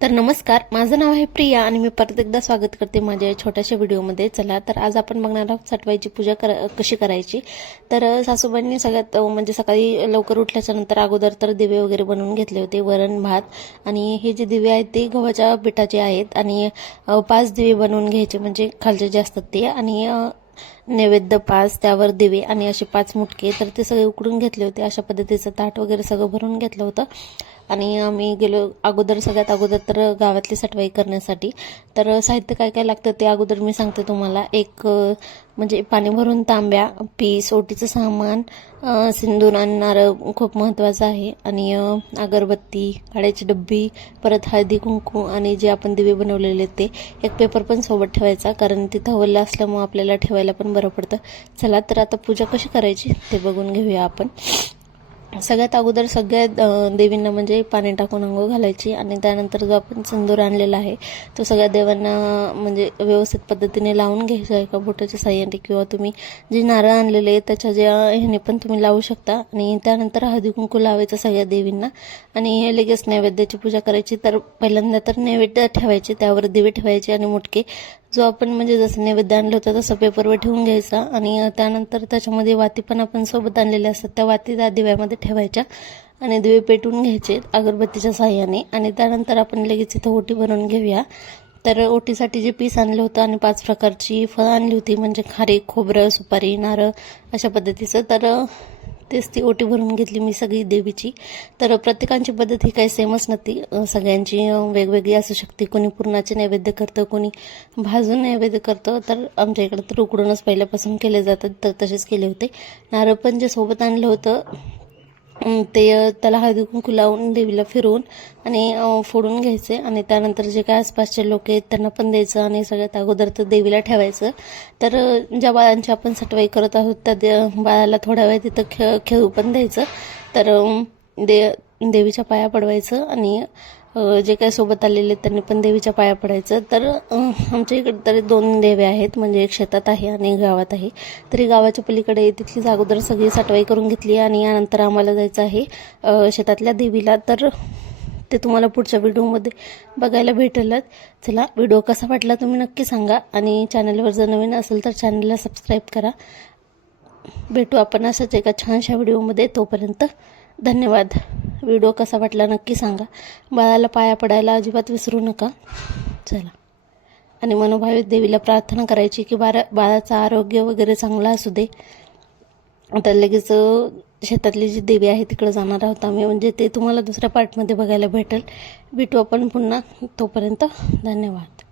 तर नमस्कार, माझं नाव आहे प्रिया आणि मी परत एकदा स्वागत करते माझ्या छोट्याशा व्हिडिओमध्ये. चला तर आज आपण बघणार आहोत सटवाईची पूजा कशी करायची. तर सासूबाईंनी सगळ्यात म्हणजे सकाळी लवकर उठल्याच्या नंतर अगोदर तर दिवे वगैरे बनवून घेतले होते, वरण भात. आणि हे जे दिवे आहेत ते गव्हाच्या पिठाचे आहेत आणि 5 दिवे बनवून घ्यायचे, म्हणजे खालचे जे असतात ते. आणि नैवेद्य 5, त्यावर दिवे आणि असे 5 मुटके. तर ते सगळे उकडून घेतले होते. अशा पद्धतीचं ताट वगैरे सगळं भरून घेतलं होतं. आणि आम्ही गेलो सगळ्यात अगोदर तर गावातली सटवाई करण्यासाठी. तर साहित्य काय काय लागतं ते अगोदर मी सांगते तुम्हाला. एक म्हणजे पाणी भरून तांब्या, पीस, ओटीचं सामान, सिंदूर आणि नारळ खूप महत्त्वाचं आहे. आणि अगरबत्ती, काड्याची डब्बी, परत हळदी कुंकू आणि जे आपण दिवे बनवलेले ते. एक पेपर पण सोबत ठेवायचा, कारण तिथं वल्लं असल्यामुळे आपल्याला ठेवायला पण बरं पडतं. चला तर आता पूजा कशी करायची ते बघून घेऊया आपण. सगळ्यात अगोदर सगळ्या देवींना म्हणजे पाणी टाकून अंघोळ घालायची. आणि त्यानंतर जो आपण सिंदूर आणलेला आहे तो सगळ्या देवांना म्हणजे व्यवस्थित पद्धतीने लावून घ्यायचा एका बोटाच्या साह्याने, किंवा तुम्ही जे नारळ आणलेले आहे त्याच्या ज्या ह्याने पण तुम्ही लावू शकता. आणि त्यानंतर हळदी कुंकू लावायचं सगळ्या देवींना आणि लगेच नैवेद्याची पूजा करायची. तर पहिल्यांदा तर नैवेद्य ठेवायचे, त्यावर दिवे ठेवायचे आणि मुटके जो आपण म्हणजे जसं नैवेद्य आणलं होतं तसं पेपरवर ठेवून घ्यायचा. आणि त्यानंतर त्याच्यामध्ये वाती पण आपण सोबत आणलेल्या असतात, त्या वाती त्या दिव्यामध्ये ठेवायच्या आणि दिवे पेटवून घ्यायचे अगरबत्तीच्या साह्याने. आणि त्यानंतर आपण लगेच इथं ओटी बनवून घेऊया. तर ओटीसाठी जे पीस आणलं होतं आणि 5 प्रकारची फळं आणली होती, म्हणजे खारीक, खोबरं, सुपारी, नारळ अशा पद्धतीचं. तर तेच ती ओटी भरून घेतली मी सगळी देवीची. तर प्रत्येकांची पद्धत ही काही सेमच नसती, सगळ्यांची वेगवेगळी असू शकते. कोणी पुरणाचे नैवेद्य करतं, कोणी भाजून नैवेद्य करतं. तर आमच्या इकडं तर उकडूनच पहिल्यापासून केले जातात, तर तसेच केले होते. नारळ पण जे सोबत आणलं होतं ते त्याला हळदी कुंकू लावून देवीला फिरवून आणि फोडून घ्यायचे. आणि त्यानंतर जे काय आसपासचे लोक आहेत त्यांना पण द्यायचं. आणि सगळ्यात अगोदर तर देवीला ठेवायचं. तर ज्या बाळांची आपण सटवाई करत आहोत त्या बाळाला थोडा वेळ तिथं खेळू पण द्यायचं. तर देवीच्या पाया पडवायचं. आणि जे काही सोबत आलेले त्यांनी पण देवीच्या पाया पडायचं. तर आमच्या इकडे तरी 2 देवे आहेत, म्हणजे एक शेतात आहे आणि एक गावात आहे. तरी गावाच्या पलीकडे तिथलीच अगोदर सगळी सटवाई करून घेतली आणि यानंतर आम्हाला जायचं आहे शेतातल्या देवीला. तर ते तुम्हाला पुढच्या व्हिडिओमध्ये बघायला भेटेलच. चला, व्हिडिओ कसा वाटला तुम्ही नक्की सांगा. आणि चॅनलवर जर नवीन असेल तर चॅनलला सबस्क्राईब करा. भेटू आपण अशाच एका छानशा व्हिडिओमध्ये. तोपर्यंत धन्यवाद. व्हिडिओ कसा वाटला नक्की सांगा. बाळाला पाया पडायला अजिबात विसरू नका. चला, आणि मनोभावित देवीला प्रार्थना करायची की बाळाचं आरोग्य वगैरे चांगलं असू दे. आता लगेच शेतातली जी देवी आहे तिकडे जाणार आहोत आम्ही, म्हणजे ते तुम्हाला दुसऱ्या पार्टमध्ये बघायला भेटेल. भेटू आपण पुन्हा. तोपर्यंत धन्यवाद.